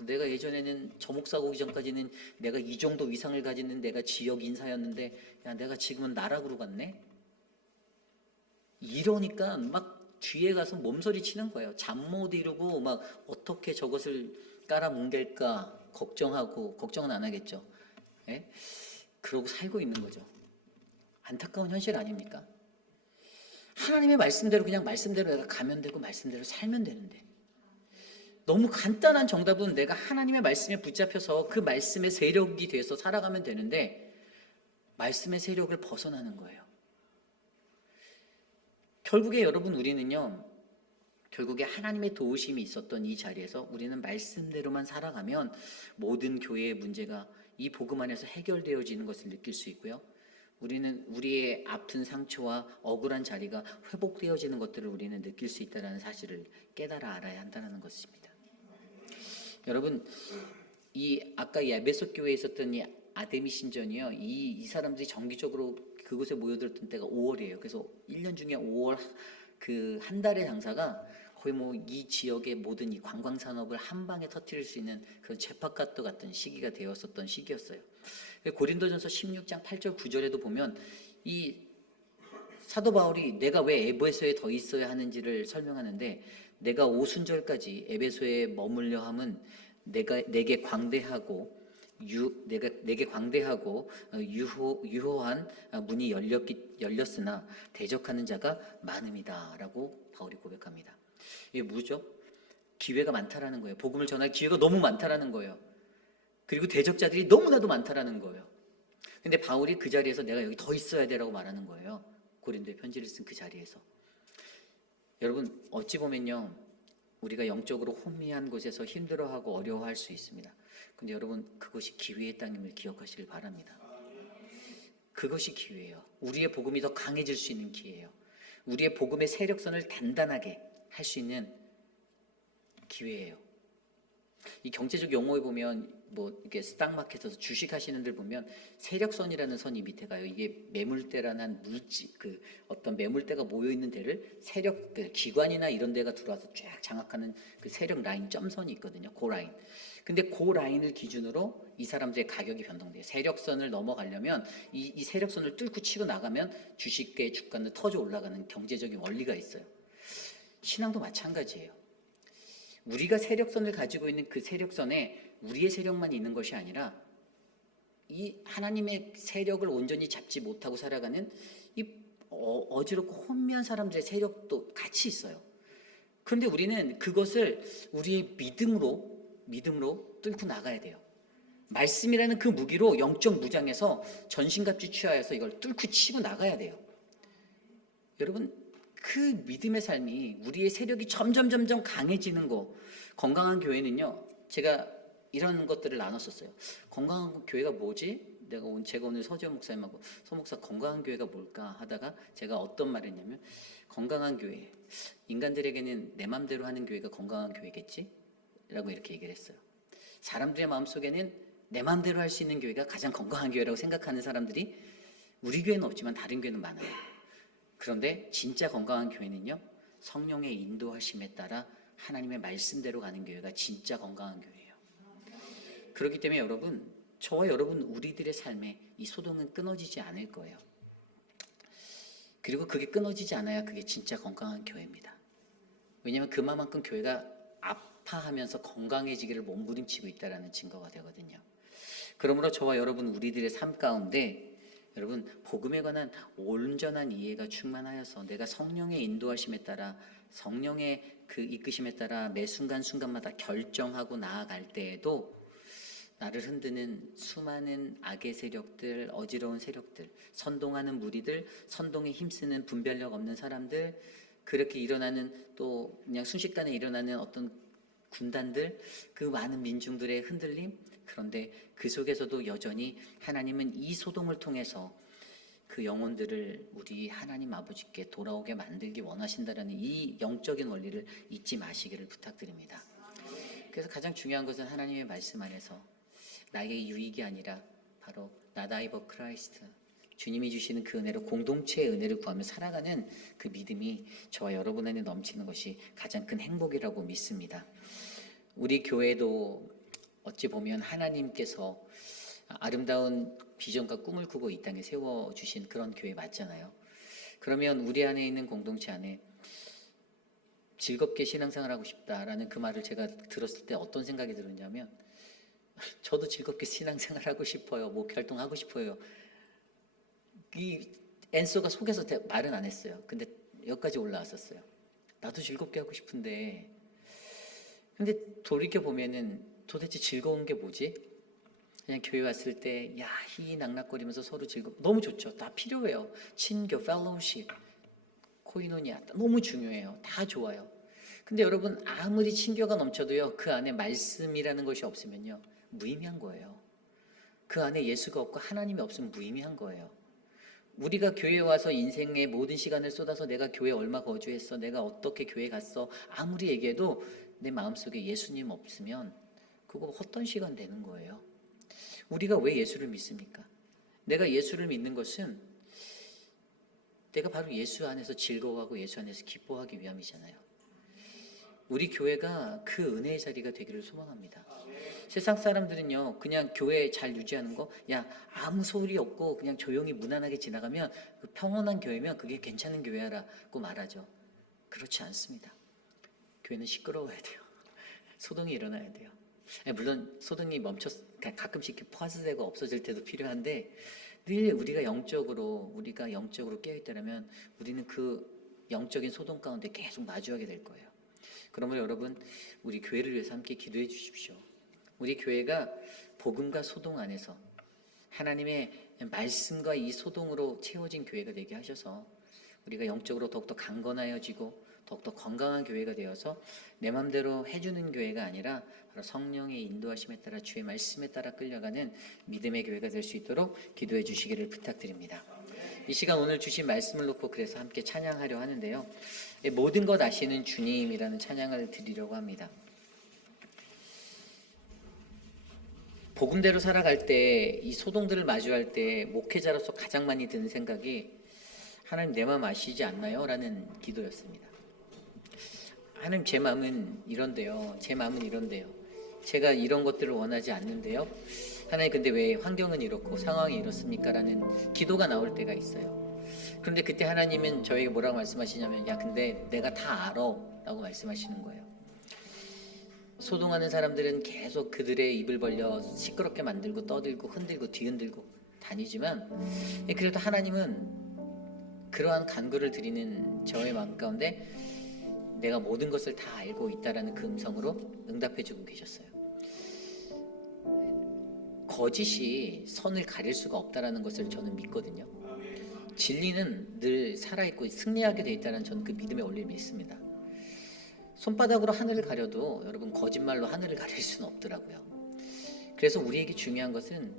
내가 예전에는 저 목사 오기 전까지는 내가 이 정도 위상을 가지는 내가 지역 인사였는데 야 내가 지금은 나락으로 갔네. 이러니까 막 뒤에 가서 몸서리 치는 거예요. 잠 못 이루고 막 어떻게 저것을 깔아뭉갤까 걱정하고 걱정은 안 하겠죠. 예? 그러고 살고 있는 거죠. 안타까운 현실 아닙니까? 하나님의 말씀대로 그냥 말씀대로 내가 가면 되고 말씀대로 살면 되는데 너무 간단한 정답은 내가 하나님의 말씀에 붙잡혀서 그 말씀의 세력이 돼서 살아가면 되는데 말씀의 세력을 벗어나는 거예요. 결국에 여러분 우리는요. 결국에 하나님의 도우심이 있었던 이 자리에서 우리는 말씀대로만 살아가면 모든 교회의 문제가 이 복음 안에서 해결되어지는 것을 느낄 수 있고요. 우리는 우리의 아픈 상처와 억울한 자리가 회복되어지는 것들을 우리는 느낄 수 있다는 사실을 깨달아 알아야 한다는 것입니다. 여러분 이 아까 이 에베소 교회에 있었던 이 아데미 신전이요. 이 사람들이 정기적으로 그곳에 모여들었던 때가 5월이에요. 그래서 1년 중에 5월 그 한 달의 장사가 거의 뭐 이 지역의 모든 이 관광 산업을 한 방에 터뜨릴 수 있는 그런 제파카토 같은 시기가 되었었던 시기였어요. 고린도전서 16장 8절 9절에도 보면 이 사도 바울이 내가 왜 에베소에 더 있어야 하는지를 설명하는데 내가 오순절까지 에베소에 머물려 함은 내게 광대하고 유효한 문이 열렸으나 대적하는 자가 많음이다라고 바울이 고백합니다. 이게 뭐죠? 기회가 많다라는 거예요. 복음을 전할 기회가 너무 많다라는 거예요. 그리고 대적자들이 너무나도 많다라는 거예요. 근데 바울이 그 자리에서 내가 여기 더 있어야 돼라고 말하는 거예요. 고린도에 편지를 쓴 그 자리에서. 여러분 어찌 보면요. 우리가 영적으로 혼미한 곳에서 힘들어하고 어려워할 수 있습니다. 근데 여러분 그것이 기회의 땅임을 기억하시길 바랍니다. 그것이 기회예요. 우리의 복음이 더 강해질 수 있는 기회예요. 우리의 복음의 세력선을 단단하게 할 수 있는 기회예요. 이 경제적 용어에 보면 뭐 이렇게 스탁마켓에서 주식하시는 들 보면 세력선이라는 선이 밑에 가요. 이게 매물대라는 물질 그 어떤 매물대가 모여 있는 데를 세력 그 기관이나 이런 데가 들어와서 쫙 장악하는 그 세력 라인 점선이 있거든요. 그 라인. 근데 그 라인을 기준으로 이 사람들의 가격이 변동돼요. 세력선을 넘어가려면 이 세력선을 뚫고 치고 나가면 주식계 주가는 터져 올라가는 경제적인 원리가 있어요. 신앙도 마찬가지예요. 우리가 세력선을 가지고 있는 그 세력선에 우리의 세력만 있는 것이 아니라 이 하나님의 세력을 온전히 잡지 못하고 살아가는 이 어지럽고 혼미한 사람들의 세력도 같이 있어요. 그런데 우리는 그것을 우리의 믿음으로 뚫고 나가야 돼요. 말씀이라는 그 무기로 영적 무장해서 전신갑주 취하여서 이걸 뚫고 치고 나가야 돼요. 여러분 그 믿음의 삶이 우리의 세력이 점점 강해지는 거. 건강한 교회는요. 제가 이런 것들을 나눴었어요. 건강한 교회가 뭐지? 제가 오늘 서지현 목사님하고 서 목사 건강한 교회가 뭘까 하다가 제가 어떤 말을 했냐면 건강한 교회. 인간들에게는 내 맘대로 하는 교회가 건강한 교회겠지? 라고 이렇게 얘기를 했어요. 사람들의 마음속에는 내 맘대로 할 수 있는 교회가 가장 건강한 교회라고 생각하는 사람들이 우리 교회는 없지만 다른 교회는 많아요. 그런데 진짜 건강한 교회는요. 성령의 인도하심에 따라 하나님의 말씀대로 가는 교회가 진짜 건강한 교회예요. 그렇기 때문에 여러분, 저와 여러분 우리들의 삶에 이 소동은 끊어지지 않을 거예요. 그리고 그게 끊어지지 않아야 그게 진짜 건강한 교회입니다. 왜냐하면 그만큼 교회가 아파하면서 건강해지기를 몸부림치고 있다는 증거가 되거든요. 그러므로 저와 여러분 우리들의 삶 가운데 여러분 복음에 관한 온전한 이해가 충만하여서 내가 성령의 인도하심에 따라 성령의 그 이끄심에 따라 매 순간순간마다 결정하고 나아갈 때에도 나를 흔드는 수많은 악의 세력들, 어지러운 세력들, 선동하는 무리들, 선동에 힘쓰는 분별력 없는 사람들, 그렇게 일어나는 또 그냥 순식간에 일어나는 어떤 군단들, 그 많은 민중들의 흔들림. 그런데 그 속에서도 여전히 하나님은 이 소동을 통해서 그 영혼들을 우리 하나님 아버지께 돌아오게 만들기 원하신다라는 이 영적인 원리를 잊지 마시기를 부탁드립니다. 그래서 가장 중요한 것은 하나님의 말씀 안에서 나에게 유익이 아니라 바로 나다이버 크라이스트, 주님이 주시는 그 은혜로 공동체의 은혜를 구하며 살아가는 그 믿음이 저와 여러분 안에 넘치는 것이 가장 큰 행복이라고 믿습니다. 우리 교회도 어찌 보면 하나님께서 아름다운 비전과 꿈을 꾸고 이 땅에 세워주신 그런 교회 맞잖아요. 그러면 우리 안에 있는 공동체 안에 즐겁게 신앙생활하고 싶다라는 그 말을 제가 들었을 때 어떤 생각이 들었냐면, 저도 즐겁게 신앙생활하고 싶어요. 목회활동하고 싶어요. 이 앤서가 속에서 말은 안 했어요. 근데 여기까지 올라왔었어요. 나도 즐겁게 하고 싶은데, 근데 돌이켜 보면은 도대체 즐거운 게 뭐지? 그냥 교회 왔을 때 희희낙낙거리면서 서로 너무 좋죠. 다 필요해요. 친교, 펠로우십, 코이노니아 너무 중요해요. 다 좋아요. 근데 여러분, 아무리 친교가 넘쳐도요, 그 안에 말씀이라는 것이 없으면요 무의미한 거예요. 그 안에 예수가 없고 하나님이 없으면 무의미한 거예요. 우리가 교회에 와서 인생의 모든 시간을 쏟아서 내가 교회에 얼마 거주했어, 내가 어떻게 교회 갔어, 아무리 얘기해도 내 마음속에 예수님 없으면 그거 헛된 시간 되는 거예요. 우리가 왜 예수를 믿습니까? 내가 예수를 믿는 것은 내가 바로 예수 안에서 즐거워하고 예수 안에서 기뻐하기 위함이잖아요. 우리 교회가 그 은혜의 자리가 되기를 소망합니다. 세상 사람들은요, 그냥 교회 잘 유지하는 거, 아무 소리 없고 그냥 조용히 무난하게 지나가면 그 평온한 교회면 그게 괜찮은 교회라고 말하죠. 그렇지 않습니다. 교회는 시끄러워야 돼요. 소동이 일어나야 돼요. 물론 소동이 가끔씩 퍼스되고 없어질 때도 필요한데, 늘 우리가 영적으로 깨어있다면 우리는 그 영적인 소동 가운데 계속 마주하게 될 거예요. 그러면 여러분, 우리 교회를 위해서 함께 기도해 주십시오. 우리 교회가 복음과 소동 안에서 하나님의 말씀과 이 소동으로 채워진 교회가 되게 하셔서 우리가 영적으로 더욱더 강건하여지고 더욱더 건강한 교회가 되어서 내 맘대로 해주는 교회가 아니라 바로 성령의 인도하심에 따라 주의 말씀에 따라 끌려가는 믿음의 교회가 될 수 있도록 기도해 주시기를 부탁드립니다. 이 시간 오늘 주신 말씀을 놓고 그래서 함께 찬양하려 하는데요, 모든 것 아시는 주님이라는 찬양을 드리려고 합니다. 복음대로 살아갈 때, 이 소동들을 마주할 때 목회자로서 가장 많이 드는 생각이 하나님 내 마음 아시지 않나요? 라는 기도였습니다. 하나님, 제 마음은 이런데요. 제가 이런 것들을 원하지 않는데요. 하나님, 근데 왜 환경은 이렇고 상황이 이렇습니까? 라는 기도가 나올 때가 있어요. 그런데 그때 하나님은 저에게 뭐라고 말씀하시냐면, 근데 내가 다 알아 라고 말씀하시는 거예요. 소동하는 사람들은 계속 그들의 입을 벌려 시끄럽게 만들고 떠들고 흔들고 뒤흔들고 다니지만, 그래도 하나님은 그러한 간구를 드리는 저의 마음 가운데 내가 모든 것을 다 알고 있다라는 그 음성으로 응답해주고 계셨어요. 거짓이 선을 가릴 수가 없다라는 것을 저는 믿거든요. 진리는 늘 살아있고 승리하게 돼 있다는 저는 그 믿음의 원리를 믿습니다. 손바닥으로 하늘을 가려도 여러분, 거짓말로 하늘을 가릴 수는 없더라고요. 그래서 우리에게 중요한 것은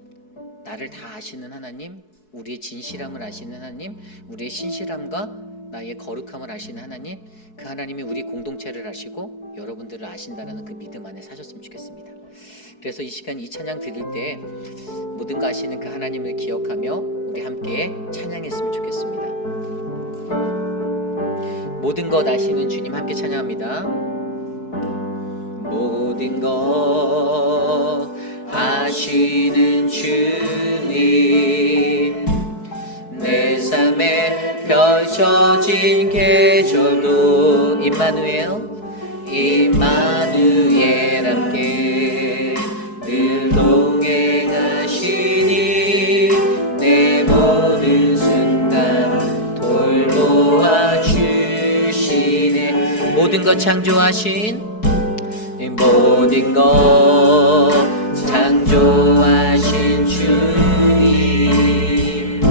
나를 다 아시는 하나님, 우리의 진실함을 아시는 하나님, 우리의 신실함과 나의 거룩함을 아시는 하나님, 그 하나님이 우리 공동체를 아시고 여러분들을 아신다는 그 믿음 안에 사셨으면 좋겠습니다. 그래서 이 시간 이 찬양 드릴 때 모든 거 아시는 그 하나님을 기억하며 우리 함께 찬양했으면 좋겠습니다. 모든 것 아시는 주님 함께 찬양합니다. 모든 것 아시는 주님, 내 삶에 펼쳐진 계절도 임마누엘 함께 늘 동행하시니 내 모든 순간 돌보아 주시네. 모든 것 창조하신 주님,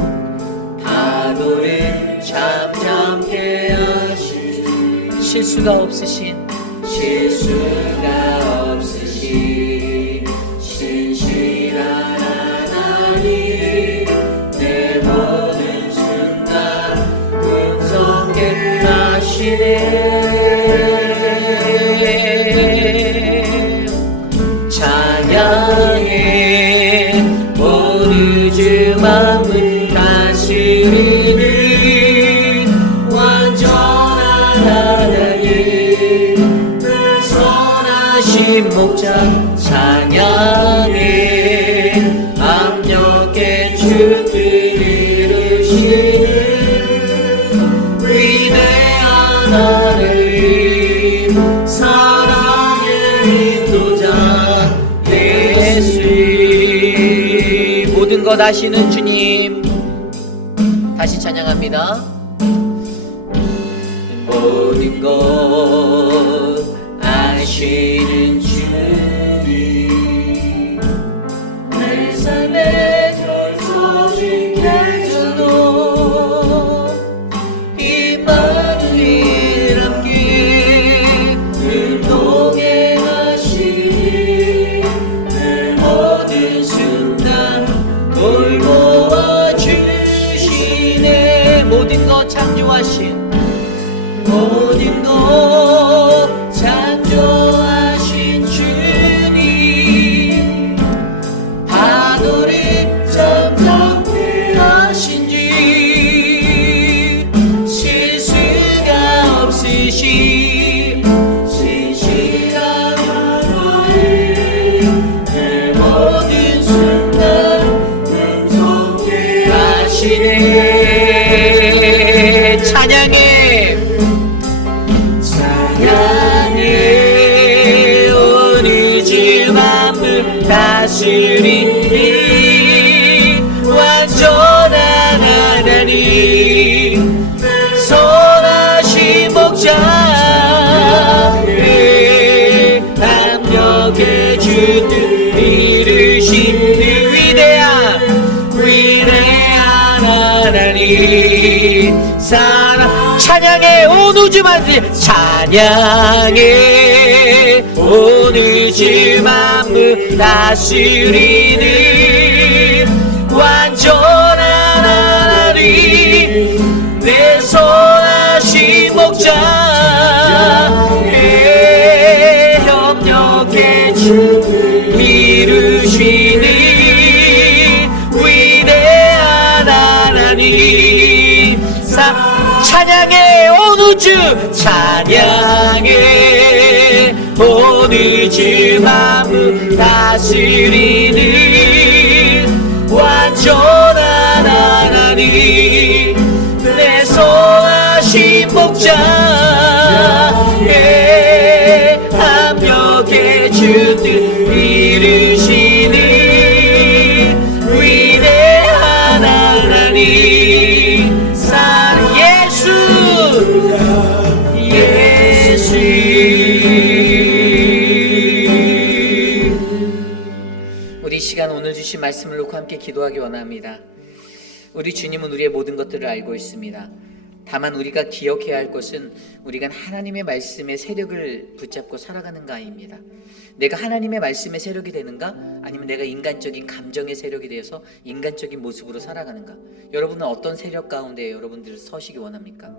파도를 잠잠케 하신 실수가 없으신 신실한 하나님, 내 모든 주 마음을 다스리는 완전한 하나님, 그 선하신 목자 찬양해. 압력의 주를 이루시는 위대한 하나님, 사랑의 인도자 예수. 모든 것 아시는 주님, 다시 찬양합니다. 모든 것 아시는 주님, 내 삶의 결소지께서도 임마누엘 함께 동행하시니 내 모든 순간 돌보아 주시네. 모든 것 창조하신, 모든 것 창조하신 주님, 파도를 잠잠케 하신지 실수가 없으시 신실한 하나님, 내 모든 순간 능숙해 하시네. 찬양해, 찬양해. 오늘 주 마음을 다스리니 완전한 하나님, 선하신 목자 압력의 주들 이루시는 위대한 하나님, 사랑. 찬양해 온 우주만들, 찬양해 오늘 주 마음을 다스리는 완전한 하나님, 내 선하신 목자 협력해 주를 이루시는 위대한 하나님, 찬양해 온 우주, 찬양해 오늘 주 마음을 다스리는 완전한 하나님, 내 선하신 목자 합력의 주들 이루시는 위대한 하나님, 예수. 우리 시간 오늘 주신 말씀을 놓고 함께 기도하기 원합니다. 우리 주님은 우리의 모든 것들을 알고 있습니다. 다만 우리가 기억해야 할 것은 우리가 하나님의 말씀의 세력을 붙잡고 살아가는가 아닙니다. 내가 하나님의 말씀의 세력이 되는가, 아니면 내가 인간적인 감정의 세력이 되어서 인간적인 모습으로 살아가는가. 여러분은 어떤 세력 가운데 여러분들 서시기 원합니까?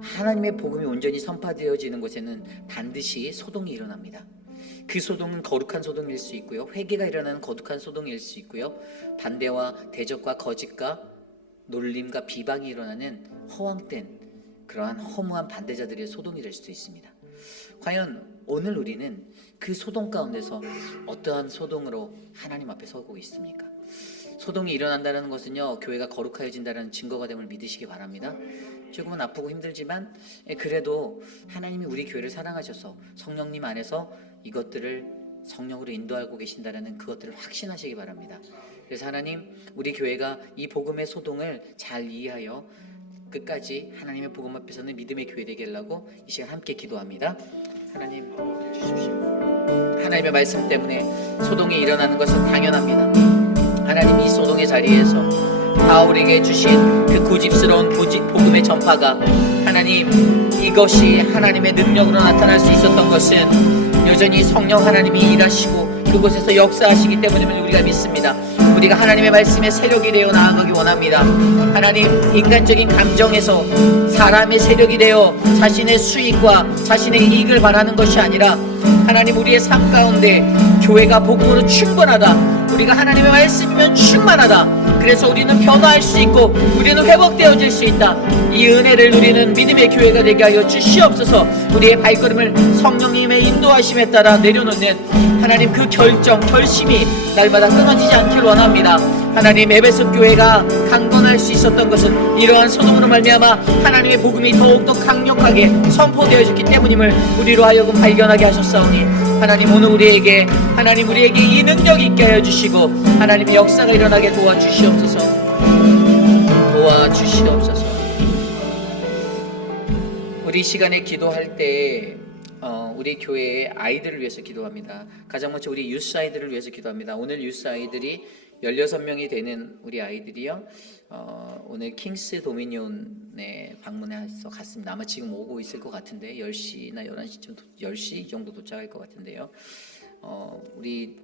하나님의 복음이 온전히 선포되어지는 곳에는 반드시 소동이 일어납니다. 그 소동은 거룩한 소동일 수 있고요, 회개가 일어나는 거룩한 소동일 수 있고요, 반대와 대적과 거짓과 놀림과 비방이 일어나는 허황된 그러한 허무한 반대자들의 소동이 될 수도 있습니다. 과연 오늘 우리는 그 소동 가운데서 어떠한 소동으로 하나님 앞에 서고 있습니까? 소동이 일어난다는 것은요, 교회가 거룩해진다는 증거가 됨을 믿으시기 바랍니다. 조금은 아프고 힘들지만 그래도 하나님이 우리 교회를 사랑하셔서 성령님 안에서 이것들을 성령으로 인도하고 계신다는 그것들을 확신하시기 바랍니다. 그래서 하나님, 우리 교회가 이 복음의 소동을 잘 이해하여 끝까지 하나님의 복음 앞에서는 믿음의 교회 되게 하려고 이 시간 함께 기도합니다. 하나님 주십시오. 하나님의 말씀 때문에 소동이 일어나는 것은 당연합니다. 하나님, 이 소동의 자리에서 바울에게 주신 그 고집스러운 복음의 전파가, 하나님, 이것이 하나님의 능력으로 나타날 수 있었던 것은 여전히 성령 하나님이 일하시고 그곳에서 역사하시기 때문임을 우리가 믿습니다. 우리가 하나님의 말씀에 세력이 되어 나아가기 원합니다. 하나님, 인간적인 감정에서 사람의 세력이 되어 자신의 수익과 자신의 이익을 바라는 것이 아니라, 하나님, 우리의 삶 가운데 교회가 복음으로 충분하다, 우리가 하나님의 말씀이면 충만하다. 그래서 우리는 변화할 수 있고 우리는 회복되어질 수 있다. 이 은혜를 누리는 믿음의 교회가 되게 하여 주시옵소서. 우리의 발걸음을 성령님의 인도하심에 따라 내려놓는 하나님 그 결심이 날마다 끊어지지 않기를 원합니다. 하나님, 에베소 교회가 강건할 수 있었던 것은 이러한 소동으로 말미암아 하나님의 복음이 더욱더 강력하게 선포되어졌기 때문임을 우리로 하여금 발견하게 하셨사오니 하나님, 오늘 우리에게 이 능력이 있게 하여 주시고 하나님의 역사가 일어나게 도와주시옵소서. 우리 시간에 기도할 때 우리 교회의 아이들을 위해서 기도합니다. 가장 먼저 우리 유스 아이들을 위해서 기도합니다. 오늘 유스 아이들이 16명이 되는 우리 아이들이요, 오늘 킹스 도미니온에 방문해서 갔습니다. 아마 지금 오고 있을 것 같은데 10시나 11시쯤 10시 정도 도착할 것 같은데요. 우리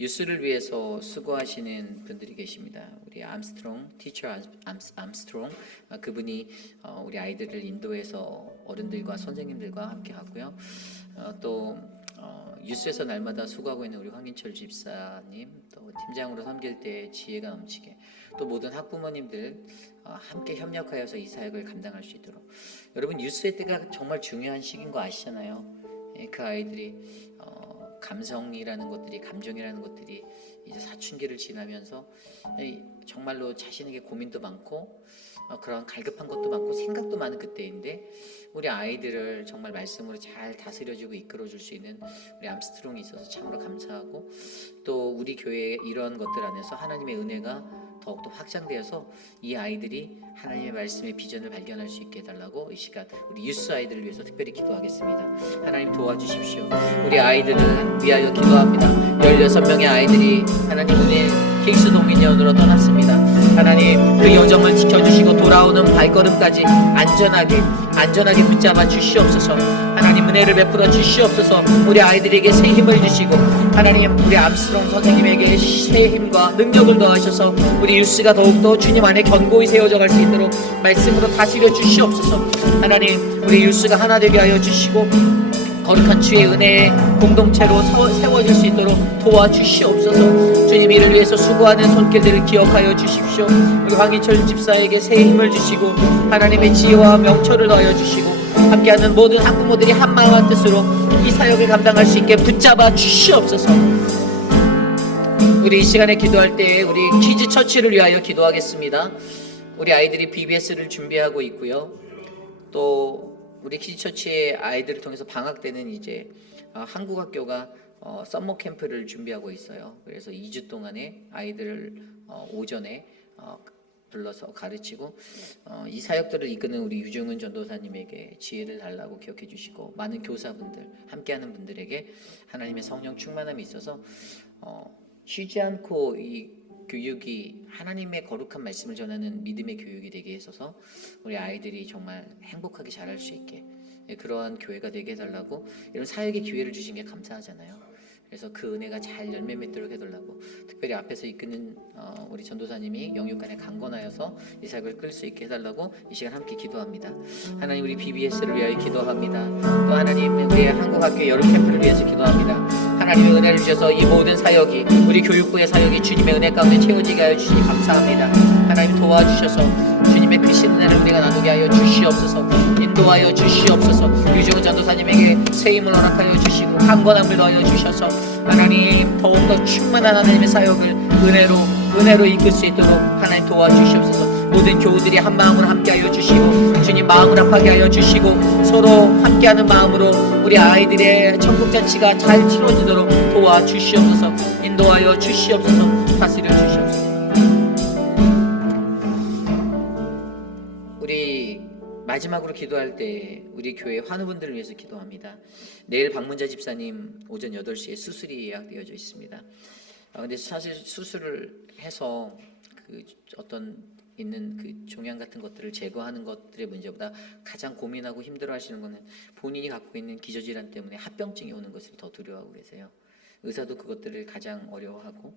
유스를 위해서 수고하시는 분들이 계십니다. 우리 암스트롱, 티처 암스트롱, 그분이 우리 아이들을 인도해서 어른들과 선생님들과 함께 하고요. 또 유스에서 날마다 수고하고 있는 우리 황인철 집사님, 또 팀장으로 섬길 때 지혜가 넘치게, 또 모든 학부모님들 함께 협력하여서 이 사역을 감당할 수 있도록. 여러분, 유스의 때가 정말 중요한 시기인 거 아시잖아요. 그 아이들이 감성이라는 것들이, 감정이라는 것들이 이제 사춘기를 지나면서 정말로 자신에게 고민도 많고 그런 갈급한 것도 많고 생각도 많은 그때인데, 우리 아이들을 정말 말씀으로 잘 다스려주고 이끌어줄 수 있는 우리 암스트롱이 있어서 참으로 감사하고, 또 우리 교회의 이러한 것들 안에서 하나님의 은혜가 더욱더 확장되어서 이 아이들이 하나님의 말씀의 비전을 발견할 수 있게 해달라고 이 시간 우리 유스 아이들을 위해서 특별히 기도하겠습니다. 하나님 도와주십시오. 우리 아이들을 위하여 기도합니다. 16명의 아이들이 하나님 오늘 킹스 도미니언으로 떠났습니다. 하나님, 그 여정을 지켜주시고 돌아오는 발걸음까지 안전하게 붙잡아 주시옵소서. 하나님, 은혜를 베풀어 주시옵소서. 우리 아이들에게 새 힘을 주시고 하나님, 우리 암스트롱 선생님에게 새 힘과 능력을 더하셔서 우리 유스가 더욱더 주님 안에 견고히 세워져 갈 수 있도록 말씀으로 다스려 주시옵소서. 하나님, 우리 유스가 하나 되게 하여 주시고 거룩한 주의 은혜의 공동체로 세워질 수 있도록 도와주시옵소서. 주님, 이를 위해서 수고하는 손길들을 기억하여 주십시오. 우리 황인철 집사에게 새 힘을 주시고 하나님의 지혜와 명철을 더하여 주시고 함께하는 모든 학부모들이 한마음 한뜻으로 이 사역을 감당할 수 있게 붙잡아 주시옵소서. 우리 이 시간에 기도할 때 우리 키즈 처치를 위하여 기도하겠습니다. 우리 아이들이 BBS를 준비하고 있고요. 또 우리 키즈처치의 아이들을 통해서 방학 때는 이제 한국 학교가 썸머 캠프를 준비하고 있어요. 그래서 2주 동안에 아이들을 오전에 불러서 가르치고 이 사역들을 이끄는 우리 유중은 전도사님에게 지혜를 달라고 기억해 주시고, 많은 교사분들, 함께하는 분들에게 하나님의 성령 충만함이 있어서 쉬지 않고 이 교육이 하나님의 거룩한 말씀을 전하는 믿음의 교육이 되게 해서 우리 아이들이 정말 행복하게 자랄 수 있게 그러한 교회가 되게 해달라고 이런 사역의 기회를 주신 게 감사하잖아요. 그래서 그 은혜가 잘 열매 맺도록 해달라고, 특별히 앞에서 이끄는 우리 전도사님이 영육간에 강건하여서 이 사역을 끌 수 있게 해달라고 이 시간 함께 기도합니다. 하나님, 우리 BBS를 위하여 기도합니다. 또 하나님, 우리 한국학교 여름 캠프를 위해서 기도합니다. 하나님의 은혜를 주셔서 이 모든 사역이, 우리 교육부의 사역이 주님의 은혜 가운데 채워지게 하여 주시니 감사합니다. 하나님, 도와주셔서 주님의 크신 은혜를 우리가 나누게 하여 주시옵소서. 인도하여 주시옵소서. 유중은 전도사님에게 새 힘을 허락하여 주시고 강건함을 더하여 주셔서 하나님, 더욱더 충만한 하나님의 사역을 은혜로 이끌 수 있도록 하나님 도와주시옵소서. 모든 교우들이 한 마음으로 함께하여 주시고 주님 마음을 합하게 하여 주시고 서로 함께하는 마음으로 우리 아이들의 천국잔치가 잘 치러지도록 도와주시옵소서. 인도하여 주시옵소서. 다스려 주시옵소서. 우리 마지막으로 기도할 때 우리 교회 환우분들을 위해서 기도합니다. 내일 박문자 집사님 오전 8시에 수술이 예약되어져 있습니다. 근데 사실 수술을 해서 그 어떤 있는 그 종양 같은 것들을 제거하는 것들의 문제보다 가장 고민하고 힘들어하시는 것은 본인이 갖고 있는 기저질환 때문에 합병증이 오는 것을 더 두려워하고 계세요. 의사도 그것들을 가장 어려워하고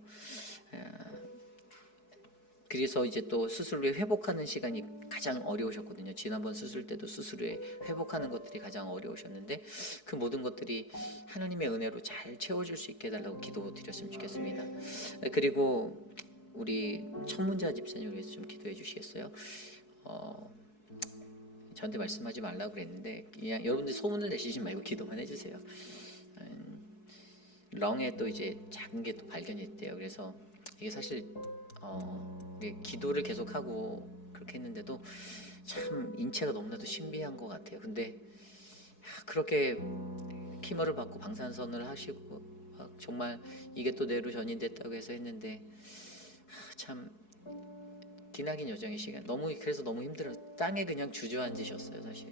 그래서 이제 또 수술 후에 회복하는 시간이 가장 어려우셨거든요. 지난번 수술 때도 수술 후에 회복하는 것들이 가장 어려우셨는데 그 모든 것들이 하나님의 은혜로 잘 채워줄 수 있게 해달라고 기도드렸으면 좋겠습니다. 그리고 우리 천문자 집사님을 위해서 좀 기도해 주시겠어요? 저한테 말씀하지 말라고 그랬는데 그냥 여러분들 소문을 내시지 말고 기도만 해주세요. 렁에 또 이제 작은 게 또 발견했대요. 그래서 이게 사실 이게 기도를 계속하고 그렇게 했는데도 참 인체가 너무나도 신비한 것 같아요. 근데 그렇게 키모를 받고 방사선을 하시고 정말 이게 또 뇌로 전이됐다고 해서 했는데 참 기나긴 여정의 시간 그래서 너무 힘들어요. 땅에 그냥 주저앉으셨어요. 사실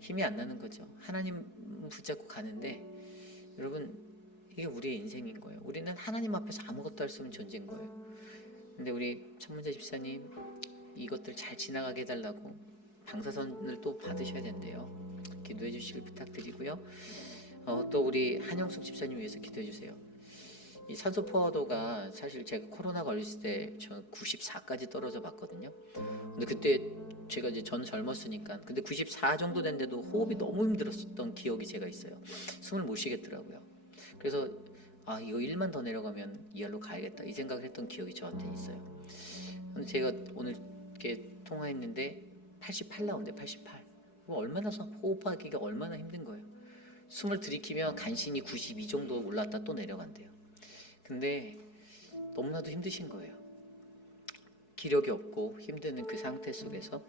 힘이 안 나는 거죠. 하나님 붙잡고 가는데 여러분 이게 우리의 인생인 거예요. 우리는 하나님 앞에서 아무것도 할 수 없는 존재인 거예요. 근데 우리 천문자 집사님 이것들 잘 지나가게 해달라고 방사선을 또 받으셔야 된대요. 기도해 주시길 부탁드리고요. 또 우리 한영숙 집사님 위해서 기도해 주세요. 이 산소 포화도가 사실 제가 코로나 걸렸을 때 저 94까지 떨어져 봤거든요. 근데 그때 제가 이제 전 젊었으니까 근데 94 정도 됐는데도 호흡이 너무 힘들었던 기억이 제가 있어요. 숨을 못 쉬겠더라고요. 그래서 이거 1만 더 내려가면 이할로 가야겠다 이 생각을 했던 기억이 저한테 있어요. 근데 제가 오늘 이렇게 통화했는데 88 나온대. 88. 얼마나 호흡하기가 얼마나 힘든 거예요. 숨을 들이키면 간신히 92 정도 올랐다 또 내려간대요. 근데 너무나도 힘드신 거예요. 기력이 없고 힘드는 그 상태 속에서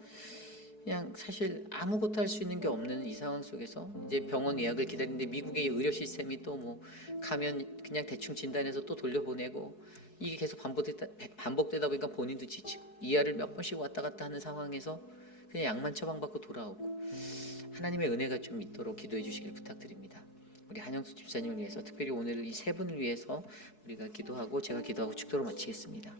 그냥 사실 아무것도 할 수 있는 게 없는 이 상황 속에서 이제 병원 예약을 기다리는데 미국의 의료 시스템이 또 뭐 가면 그냥 대충 진단해서 또 돌려보내고 이게 계속 반복되다 보니까 본인도 지치고 이하를 몇 번씩 왔다 갔다 하는 상황에서 그냥 약만 처방받고 돌아오고 하나님의 은혜가 좀 있도록 기도해 주시길 부탁드립니다. 우리 한영수 집사님을 위해서 특별히 오늘 이 세 분을 위해서 우리가 기도하고 제가 기도하고 축도로 마치겠습니다.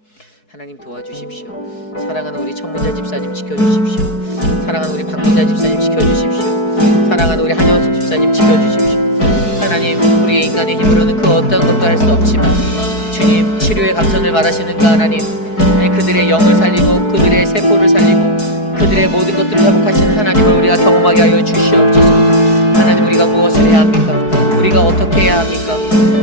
하나님 도와주십시오. 사랑하는 우리 천문자 집사님 지켜주십시오. 사랑하는 우리 박문자 집사님 지켜주십시오. 사랑하는 우리 한영수 집사님 지켜주십시오. 하나님 우리의 인간의 힘으로는 그 어떤 것도 할 수 없지만 주님 치료의 감선을 바라시는가 하나님 그들의 영을 살리고 그들의 세포를 살리고 그들의 모든 것들을 회복하시는 하나님을 우리가 경험하게 하여 주시옵소서. 하나님 우리가 무엇을 해야 합니까? 우리가 어떻게 해야 합니까?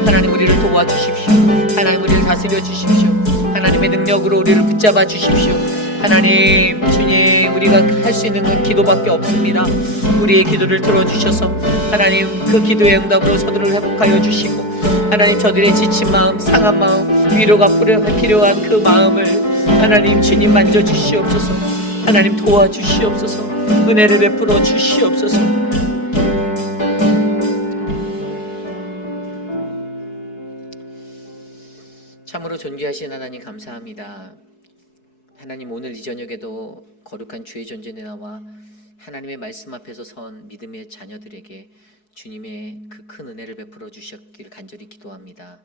하나님 우리를 도와주십시오. 하나님 우리를 다스려 주십시오. 하나님의 능력으로 우리를 붙잡아 주십시오. 하나님 주님 우리가 할 수 있는 건 기도밖에 없습니다. 우리의 기도를 들어주셔서 하나님 그 기도의 응답으로 저들을 회복하여 주시고 하나님 저들의 지친 마음 상한 마음 위로가 필요한 그 마음을 하나님 주님 만져주시옵소서. 하나님 도와주시옵소서. 은혜를 베풀어 주시옵소서. 참으로 존귀하신 하나님 감사합니다. 하나님 오늘 이 저녁에도 거룩한 주의 존전에 나와 하나님의 말씀 앞에서 선 믿음의 자녀들에게 주님의 그 큰 은혜를 베풀어 주셨기를 간절히 기도합니다.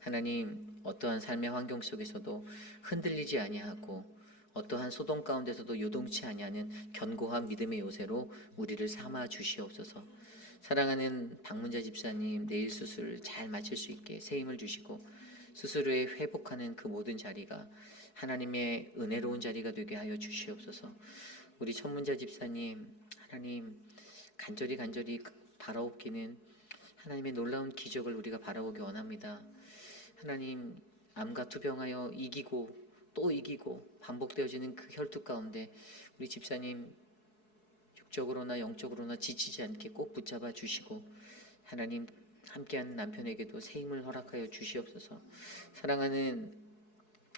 하나님 어떠한 삶의 환경 속에서도 흔들리지 아니하고 어떠한 소동 가운데서도 요동치 아니하는 견고한 믿음의 요새로 우리를 삼아 주시옵소서. 사랑하는 박문자 집사님 내일 수술 잘 마칠 수 있게 새 힘을 주시고 수술 후에 회복하는 그 모든 자리가 하나님의 은혜로운 자리가 되게 하여 주시옵소서. 우리 천문자 집사님 하나님 간절히 바라옵기는 하나님의 놀라운 기적을 우리가 바라보기 원합니다. 하나님 암과 투병하여 이기고 또 이기고 반복되어지는 그 혈투 가운데 우리 집사님 육적으로나 영적으로나 지치지 않게 꼭 붙잡아 주시고 하나님 함께하는 남편에게도 새 힘을 허락하여 주시옵소서. 사랑하는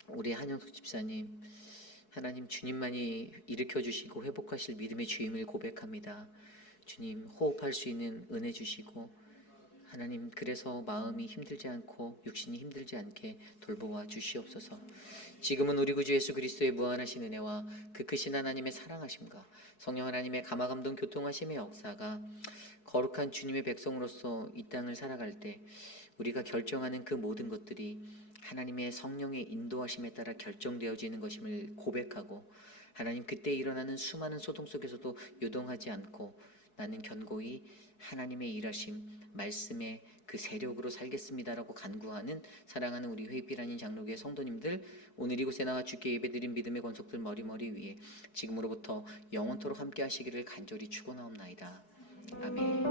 우리 한영숙 집사님 하나님 주님만이 일으켜 주시고 회복하실 믿음의 주임을 고백합니다. 주님 호흡할 수 있는 은혜 주시고 하나님 그래서 마음이 힘들지 않고 육신이 힘들지 않게 돌보아 주시옵소서. 지금은 우리 구주 예수 그리스도의 무한하신 은혜와 그 크신 하나님의 사랑하심과 성령 하나님의 감화감동 교통하심의 역사가 거룩한 주님의 백성으로서 이 땅을 살아갈 때 우리가 결정하는 그 모든 것들이 하나님의 성령의 인도하심에 따라 결정되어지는 것임을 고백하고 하나님 그때 일어나는 수많은 소동 속에서도 요동하지 않고 나는 견고히 하나님의 일하심 말씀의 그 세력으로 살겠습니다라고 간구하는 사랑하는 우리 회비라닌 장로교회 성도님들, 오늘 이곳에 나와 주께 예배드린 믿음의 권속들 머리머리 위에 지금으로부터 영원토록 함께 하시기를 간절히 축원하옵나이다. 아멘.